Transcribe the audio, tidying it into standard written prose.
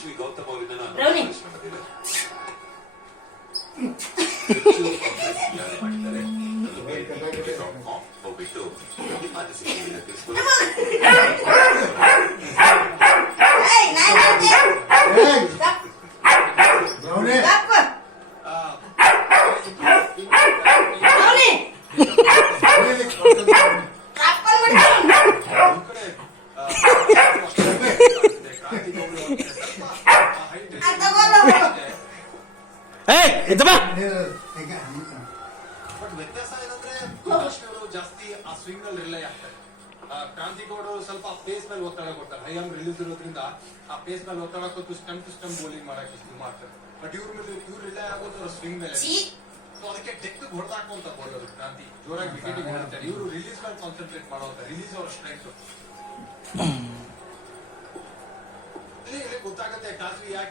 ಅಶ್ವಿ ಗೌತಮ್ ಅವರಿಂದ ನಾನು ರೌನಿ. ಪ್ರಶ್ನೆ ಬಂದಿದೆ. ಹೆಚ್ಚು ಯಾರು ಮಾಡಿದ್ದಾರೆ ಹೋಗ್ಬಿಟ್ಟು ಮಾನಸಿಕ ತಿಳಿಸ್ಕೊಳ್ಳಿ. ಬಟ್ ವ್ಯತ್ಯಾಸ ಏನಂದ್ರೆ ಅಶ್ವಿ ಅವರು ಜಾಸ್ತಿ ಆ ಸ್ವಿಂಗ್ ನಲ್ಲಿ ರಿಲೈ ಆಗ್ತಾರೆ. ಕ್ರಾಂತಿಗೌಡ ಸ್ವಲ್ಪ ಪೇಸ್ ಮೇಲೆ ಒತ್ತಡ ಕೊಡ್ತಾರೆ. ಹೈ ಆರ್ಮ್ ರಿಲೀಸ್ ಇರೋದ್ರಿಂದ ಆ ಪೇಸ್ ಮೇಲೆ ಒತ್ತಡ ಕೊಟ್ಟು ಸ್ಟಂಪ್ ಟು ಸ್ಟಂಪ್ ಬೌಲಿಂಗ್ ಮಾಡಕ್ಕೆ ಶುರು ಮಾಡ್ತಾರೆ. ಬಟ್ ಇವ್ರ ರಿಲೈ ಆಗೋದು ಸ್ವಿಂಗ್ ಮೇಲೆ. ಸೊ ಅದಕ್ಕೆ ಡೆಕ್ ಹೊಡೆದಾಕುವಂತ ಬೌಲರ್ ಕ್ರಾಂತಿ ಜೋರಾಗಿ ವಿಕೆಟ್ ಹೊಡಿತಾರೆ. ಇವರು ರಿಲೀಸ್ ಮೇಲೆ ಕಾನ್ಸಂಟ್ರೇಟ್ ಮಾಡುವಂತ ರಿಲೀಸ್ ಅವರ ಸ್ಟ್ರೆಂತ್. ಗೊತ್ತಾಗುತ್ತೆ ಕಾಸ್ವಿ ಯಾಕೆ